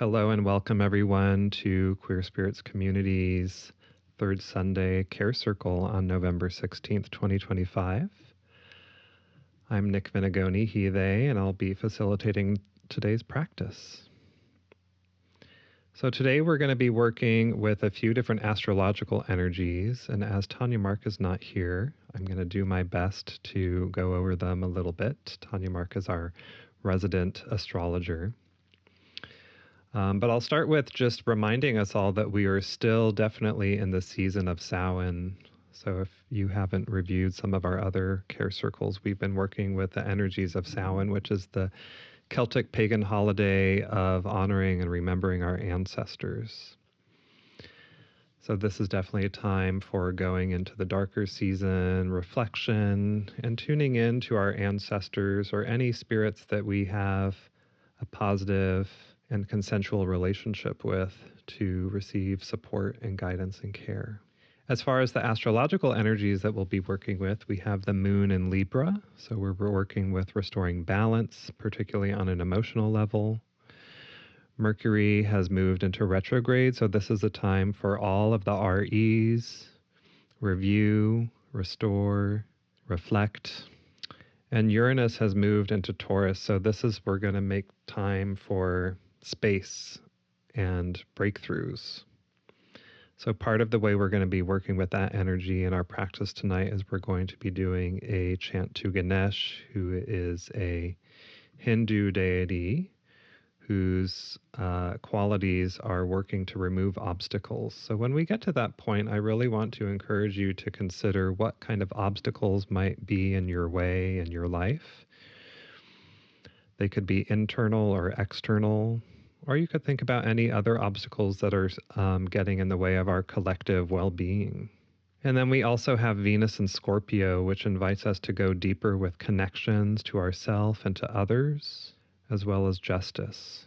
Hello and welcome everyone to Queer Spirits Community's third Sunday Care Circle on November 16th, 2025. I'm Nick Venegoni, he, they, and I'll be facilitating today's practice. So today we're going to be working with a few different astrological energies, and as TanyaMarck is not here, I'm going to do my best to go over them a little bit. TanyaMarck is our resident astrologer. But I'll start with just reminding us all that we are still definitely in the season of Samhain. So if you haven't reviewed some of our other care circles, we've been working with the energies of Samhain, which is the Celtic pagan holiday of honoring and remembering our ancestors. So this is definitely a time for going into the darker season, reflection, and tuning in to our ancestors or any spirits that we have a positive and consensual relationship with to receive support and guidance and care. As far as the astrological energies that we'll be working with, we have the moon in Libra. So we're working with restoring balance, particularly on an emotional level. Mercury has moved into retrograde, so this is a time for all of the REs, review, restore, reflect. And Uranus has moved into Taurus, so we're going to make time for space and breakthroughs. So part of the way we're going to be working with that energy in our practice tonight is we're going to be doing a chant to Ganesh, who is a Hindu deity whose qualities are working to remove obstacles. So when we get to that point, I really want to encourage you to consider what kind of obstacles might be in your way in your life. They could be internal or external, or you could think about any other obstacles that are getting in the way of our collective well-being. And then we also have Venus in Scorpio, which invites us to go deeper with connections to ourselves and to others, as well as justice.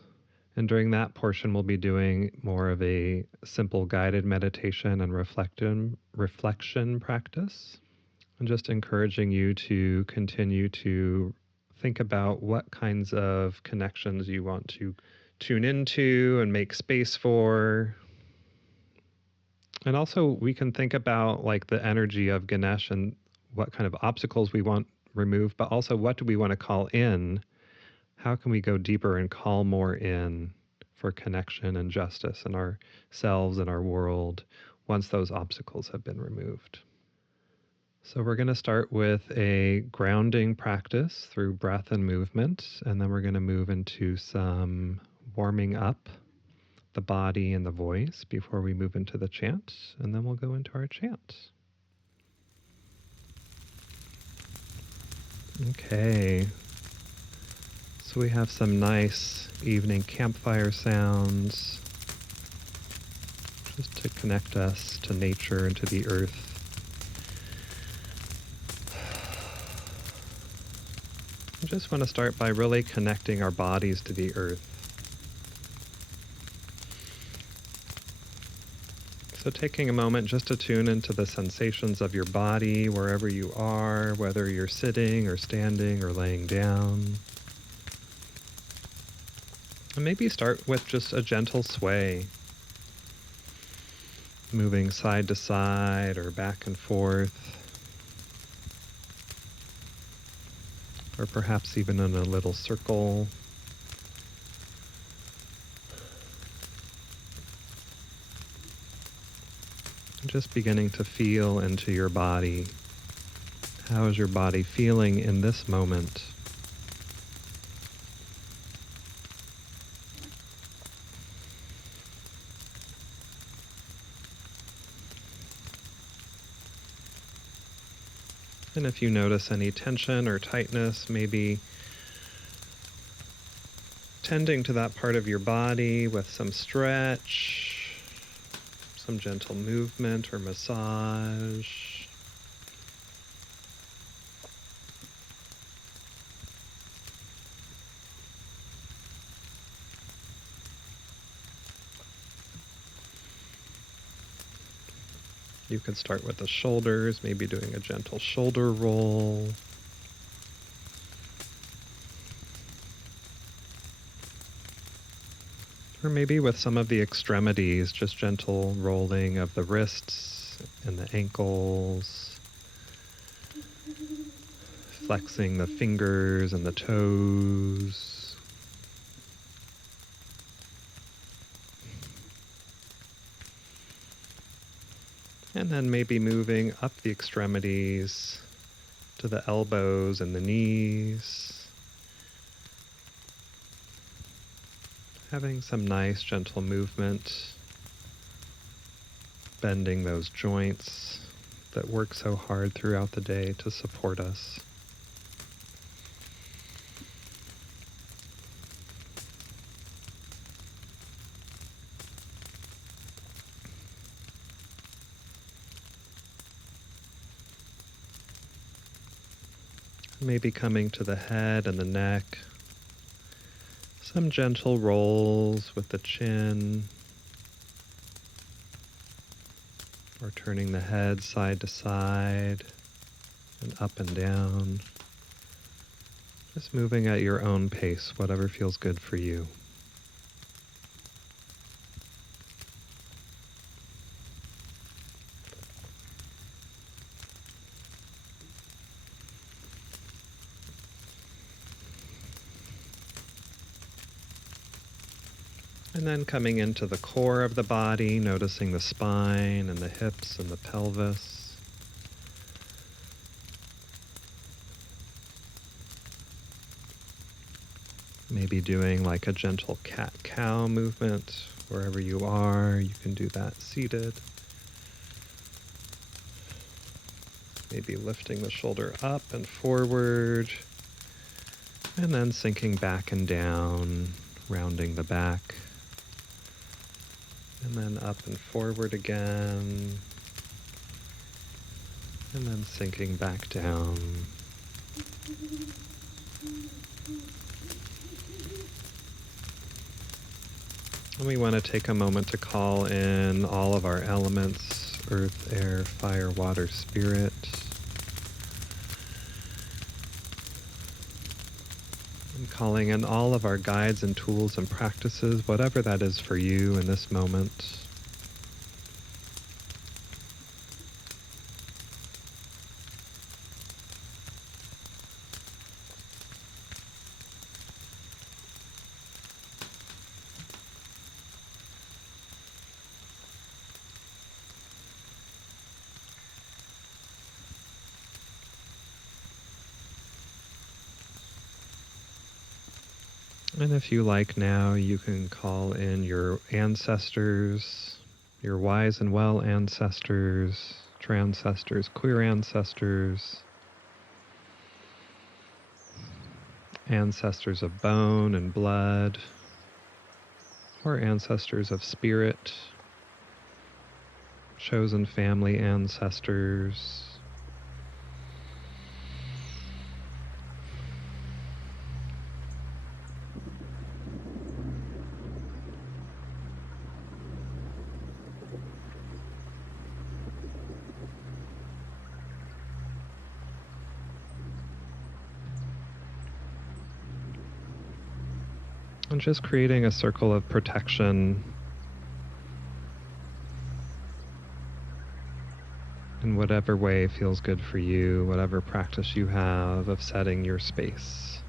And during that portion, we'll be doing more of a simple guided meditation and reflection practice, and just encouraging you to continue to think about what kinds of connections you want to tune into and make space for. And also we can think about like the energy of Ganesh and what kind of obstacles we want removed, but also what do we want to call in? How can we go deeper and call more in for connection and justice in ourselves and our world once those obstacles have been removed? So we're going to start with a grounding practice through breath and movement, and then we're going to move into some warming up the body and the voice before we move into the chant, and then we'll go into our chant. Okay. So we have some nice evening campfire sounds just to connect us to nature and to the earth. I just want to start by really connecting our bodies to the earth. So taking a moment just to tune into the sensations of your body wherever you are, whether you're sitting or standing or laying down. And maybe start with just a gentle sway, moving side to side or back and forth, or perhaps even in a little circle. Just beginning to feel into your body. How is your body feeling in this moment? And if you notice any tension or tightness, maybe tending to that part of your body with some stretch, some gentle movement or massage. You could start with the shoulders, maybe doing a gentle shoulder roll. Or maybe with some of the extremities, just gentle rolling of the wrists and the ankles, flexing the fingers and the toes. And then maybe moving up the extremities to the elbows and the knees. Having some nice gentle movement, bending those joints that work so hard throughout the day to support us. Maybe coming to the head and the neck. Some gentle rolls with the chin, or turning the head side to side and up and down. Just moving at your own pace, whatever feels good for you. And then coming into the core of the body, noticing the spine and the hips and the pelvis. Maybe doing like a gentle cat-cow movement wherever you are. You can do that seated. Maybe lifting the shoulder up and forward, and then sinking back and down, rounding the back. And then up and forward again. And then sinking back down. And we want to take a moment to call in all of our elements: earth, air, fire, water, spirit. And calling in all of our guides and tools and practices, whatever that is for you in this moment. And if you like now, you can call in your ancestors, your wise and well ancestors, transcestors, queer ancestors, ancestors of bone and blood, or ancestors of spirit, chosen family ancestors. And just creating a circle of protection in whatever way feels good for you, whatever practice you have of setting your space.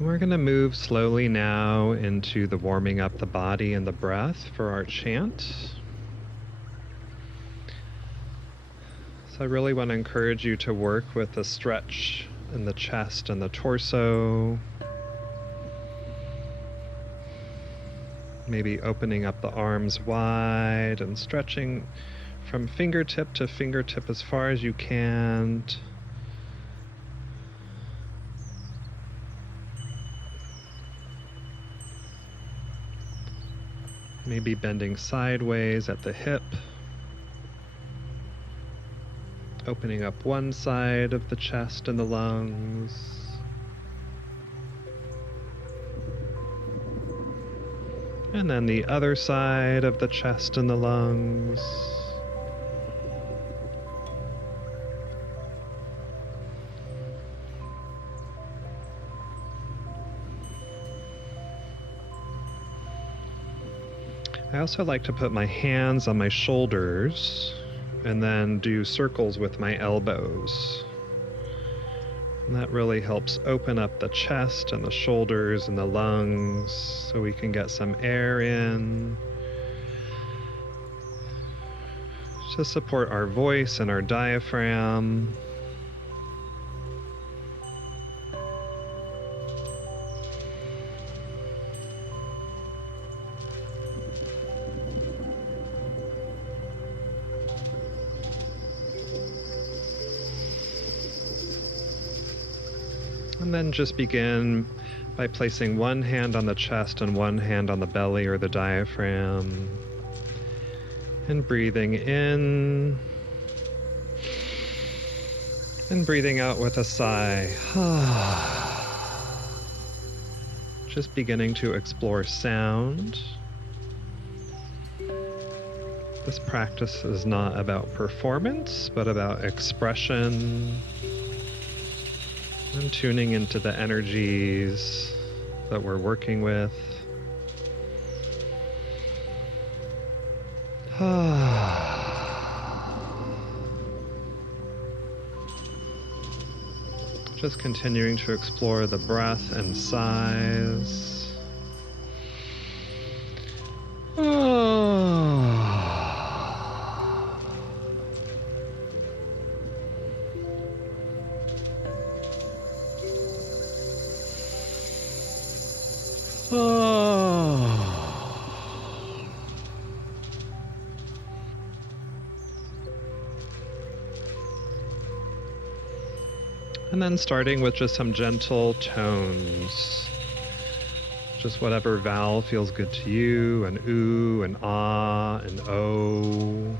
We're going to move slowly now into the warming up the body and the breath for our chant. So I really want to encourage you to work with the stretch in the chest and the torso. Maybe opening up the arms wide and stretching from fingertip to fingertip as far as you can. Maybe bending sideways at the hip, Opening up one side of the chest and the lungs. And then the other side of the chest and the lungs. I also like to put my hands on my shoulders and then do circles with my elbows. And that really helps open up the chest and the shoulders and the lungs so we can get some air in to support our voice and our diaphragm. And then just begin by placing one hand on the chest and one hand on the belly or the diaphragm. And breathing in. And breathing out with a sigh. Just beginning to explore sound. This practice is not about performance, but about expression. And tuning into the energies that we're working with. Just continuing to explore the breath and sighs. And then starting with just some gentle tones. Just whatever vowel feels good to you, an ooh, an ah, an oh.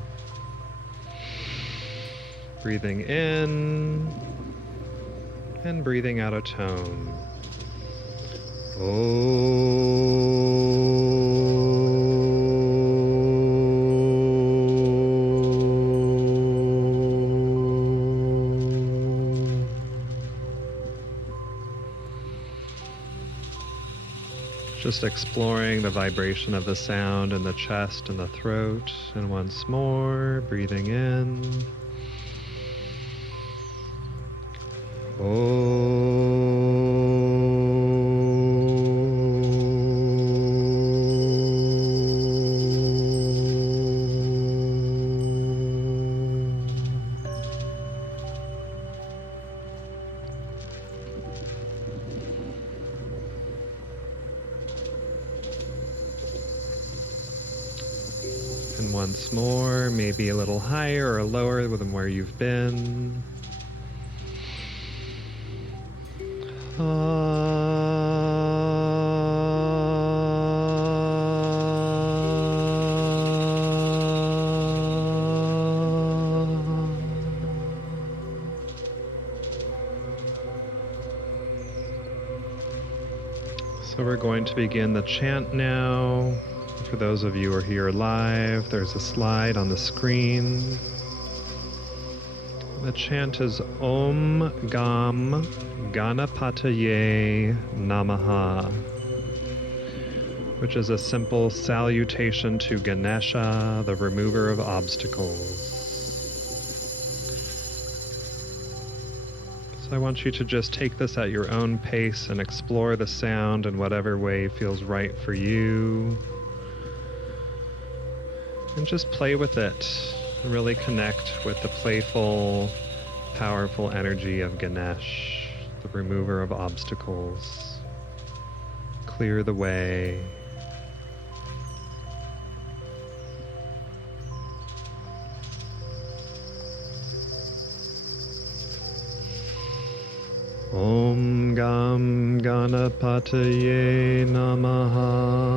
Breathing in and breathing out a tone. Just exploring the vibration of the sound in the chest and the throat. And once more, breathing in. And once more, maybe a little higher or lower than where you've been. So we're going to begin the chant now. For those of you who are here live, there's a slide on the screen. The chant is Om Gum Ganapataye Namaha, which is a simple salutation to Ganesha, the remover of obstacles. So I want you to just take this at your own pace and explore the sound in whatever way feels right for you. And just play with it. Really connect with the playful, powerful energy of Ganesh, the remover of obstacles. Clear the way. Om Gum Ganapataye Namaha.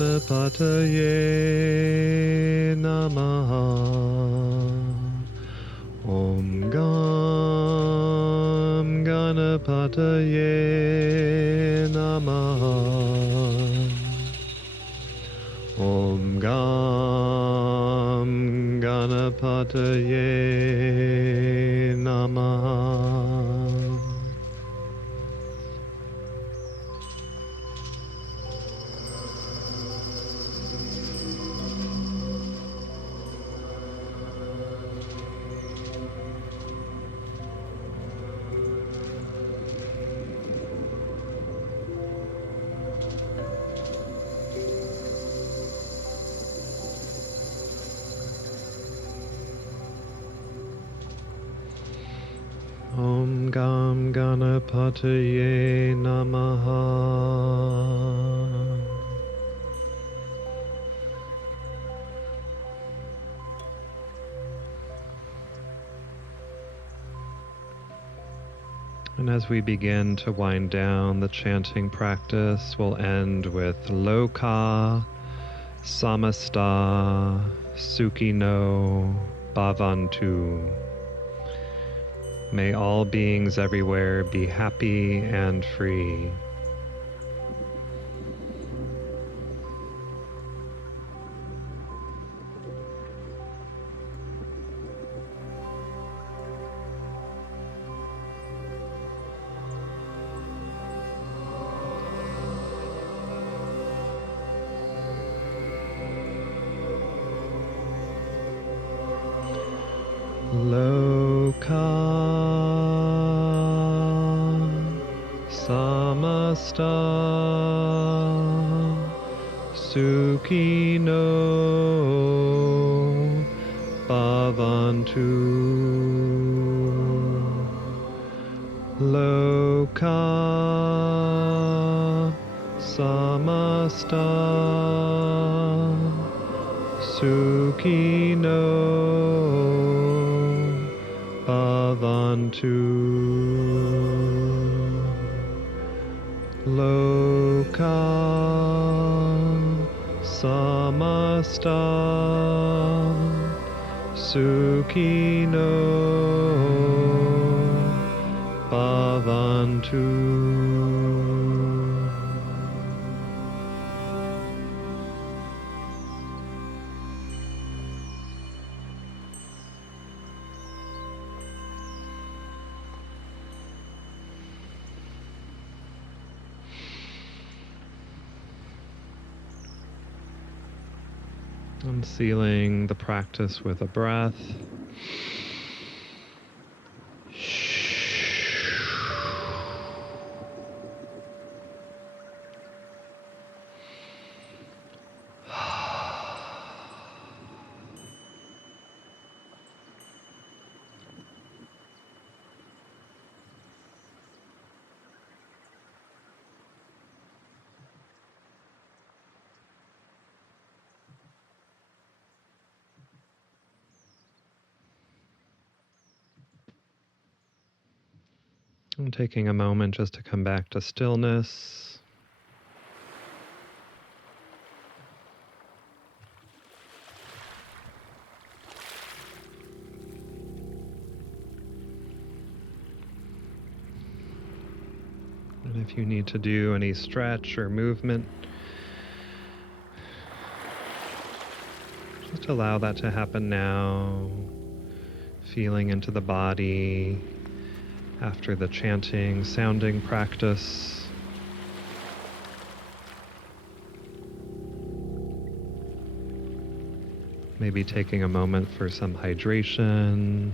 Ganapataye Namaha. Om Gum Ganapataye Namaha. Om Gum Ganapataye Namaha. Om Gam Ganapataye Namaha. And as we begin to wind down the chanting practice, we'll end with Loka Samasta Sukhino Bhavantu. May all beings everywhere be happy and free. Loka Samasta Sukhino Bhavantu. Loka Samasta Sukhino Bhavantu. Loka Samasta Sukhino Bhavantu. And sealing the practice with a breath. And taking a moment just to come back to stillness. And if you need to do any stretch or movement, just allow that to happen now. Feeling into the body after the chanting, sounding practice. Maybe taking a moment for some hydration.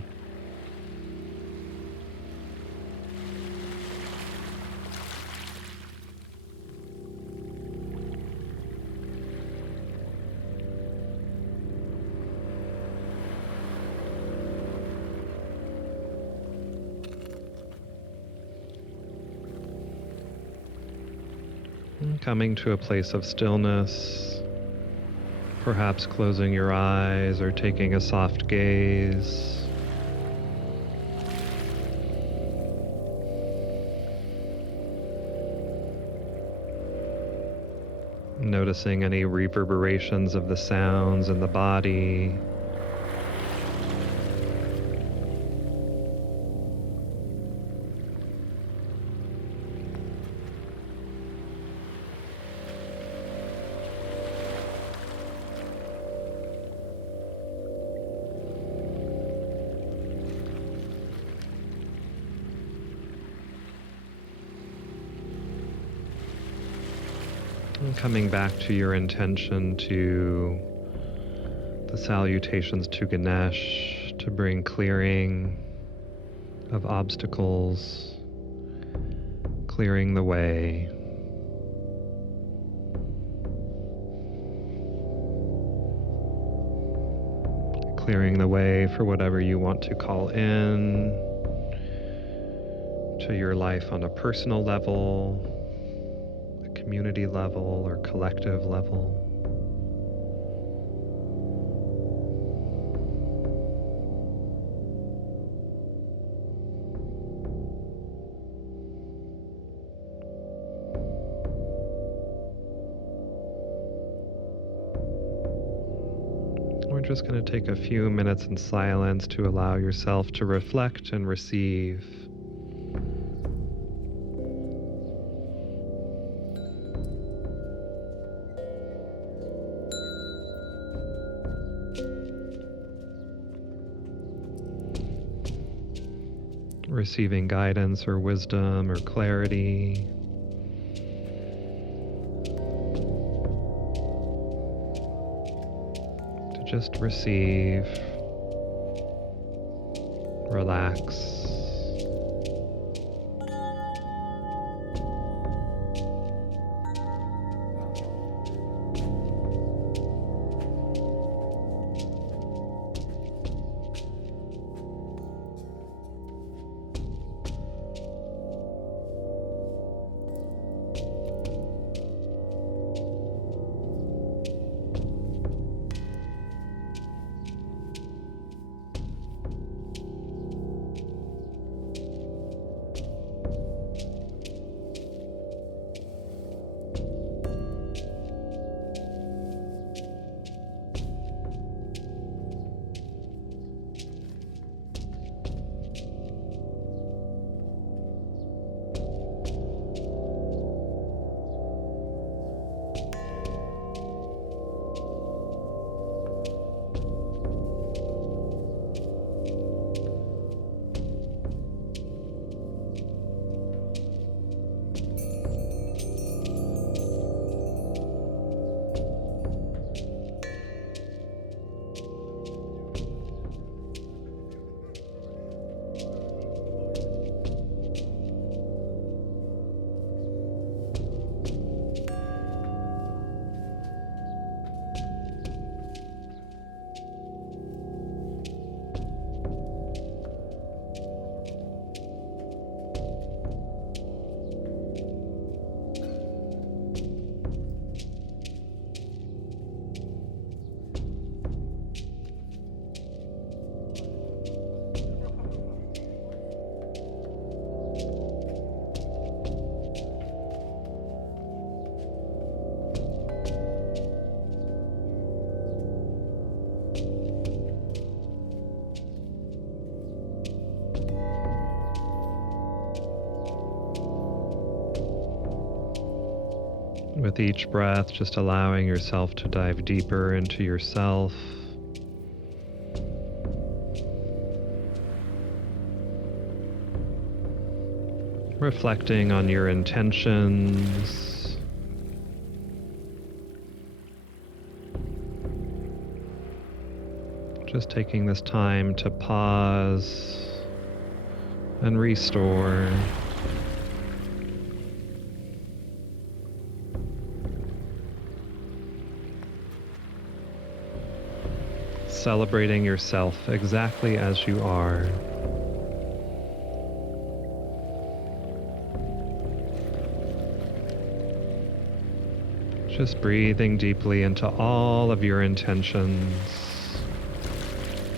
Coming to a place of stillness, perhaps closing your eyes or taking a soft gaze. Noticing any reverberations of the sounds in the body. And coming back to your intention, to the salutations to Ganesh, to bring clearing of obstacles, clearing the way. Clearing the way for whatever you want to call in to your life on a personal level, community level, or collective level. We're just going to take a few minutes in silence to allow yourself to reflect and receive. Receiving guidance or wisdom or clarity. To just receive, relax. With each breath, just allowing yourself to dive deeper into yourself. Reflecting on your intentions. Just taking this time to pause and restore. Celebrating yourself exactly as you are. Just breathing deeply into all of your intentions,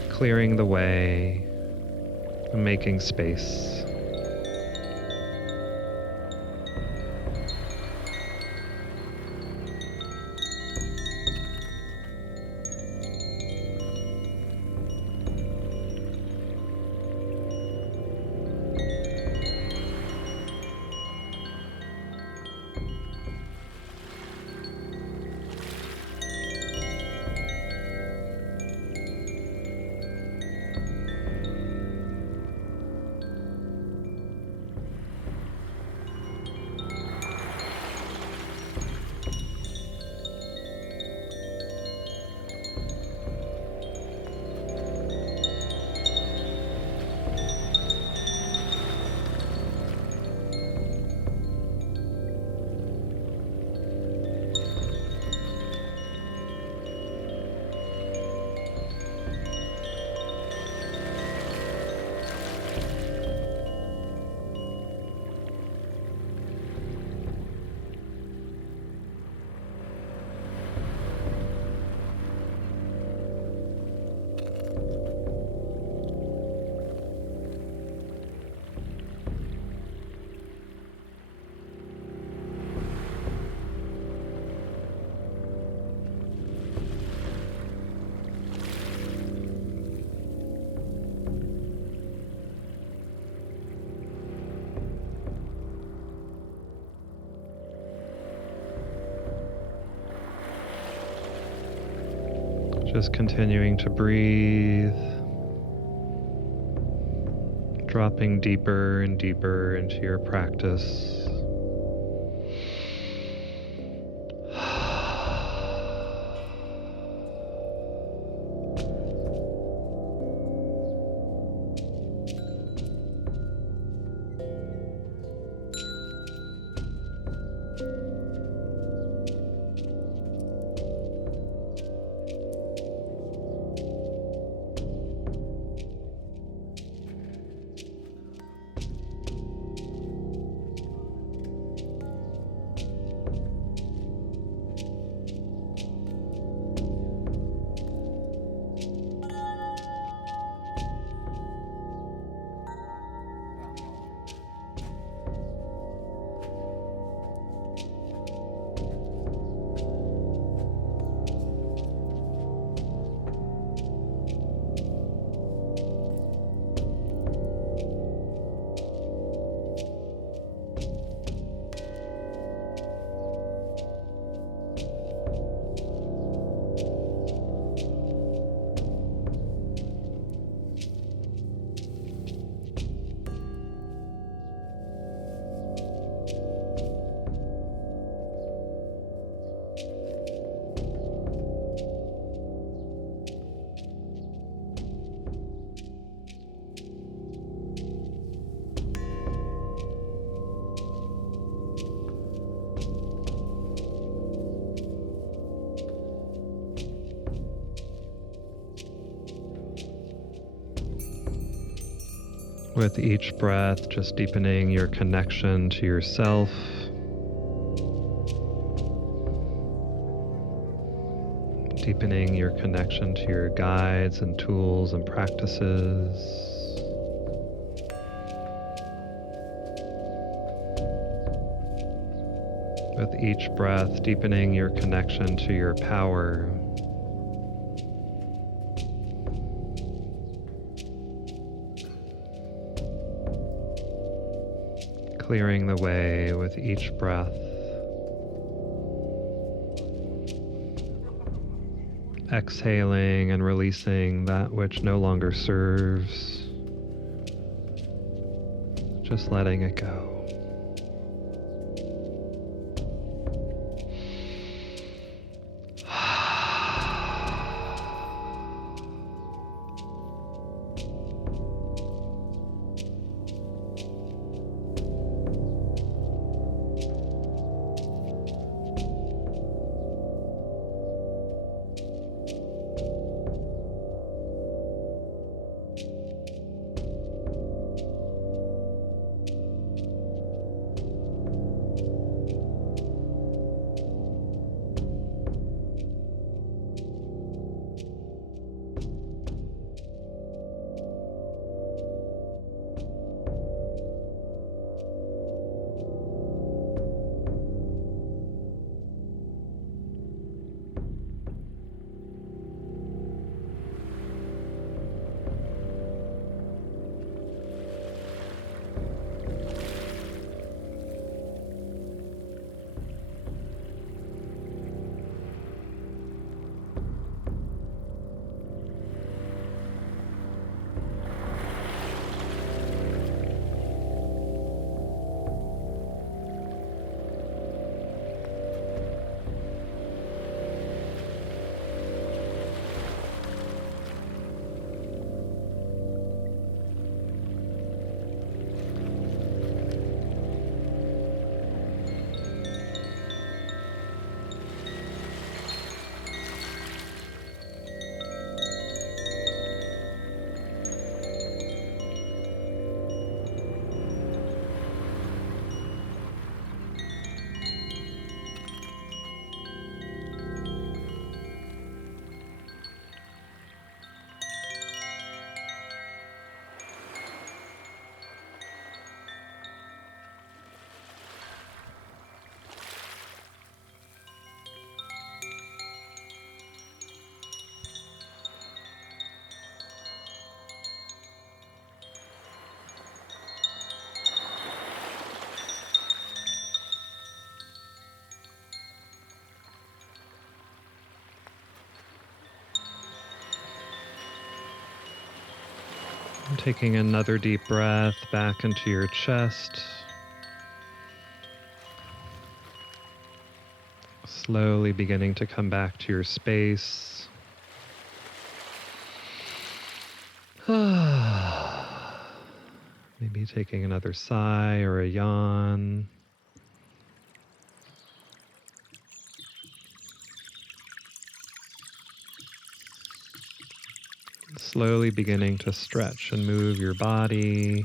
clearing the way, and making space. Just continuing to breathe, dropping deeper and deeper into your practice. With each breath, just deepening your connection to yourself. Deepening your connection to your guides and tools and practices. With each breath, deepening your connection to your power. Clearing the way with each breath. Exhaling and releasing that which no longer serves. Just letting it go. Taking another deep breath back into your chest. Slowly beginning to come back to your space. Maybe taking another sigh or a yawn. Slowly beginning to stretch and move your body,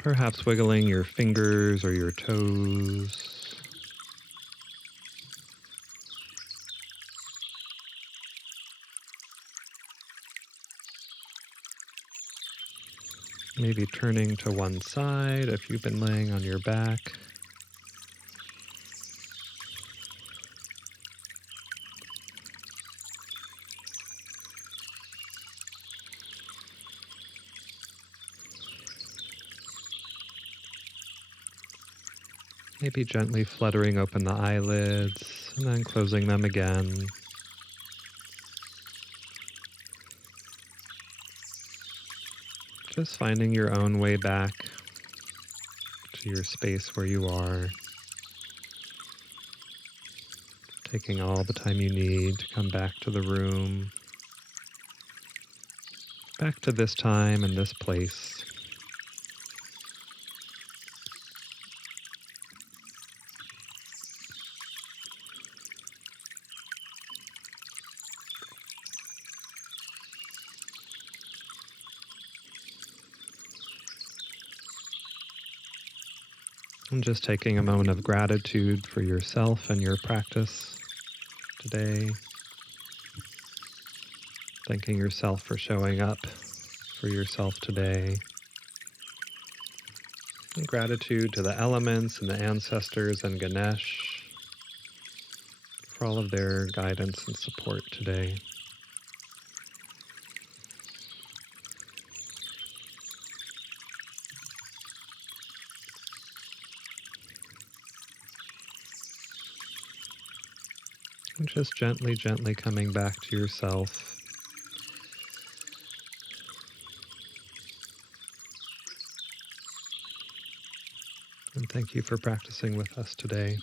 perhaps wiggling your fingers or your toes. Maybe turning to one side if you've been laying on your back. Maybe gently fluttering open the eyelids and then closing them again. Just finding your own way back to your space where you are. Taking all the time you need to come back to the room. Back to this time and this place. And just taking a moment of gratitude for yourself and your practice today. Thanking yourself for showing up for yourself today. And gratitude to the elements and the ancestors and Ganesh for all of their guidance and support today. And just gently, gently coming back to yourself. And thank you for practicing with us today.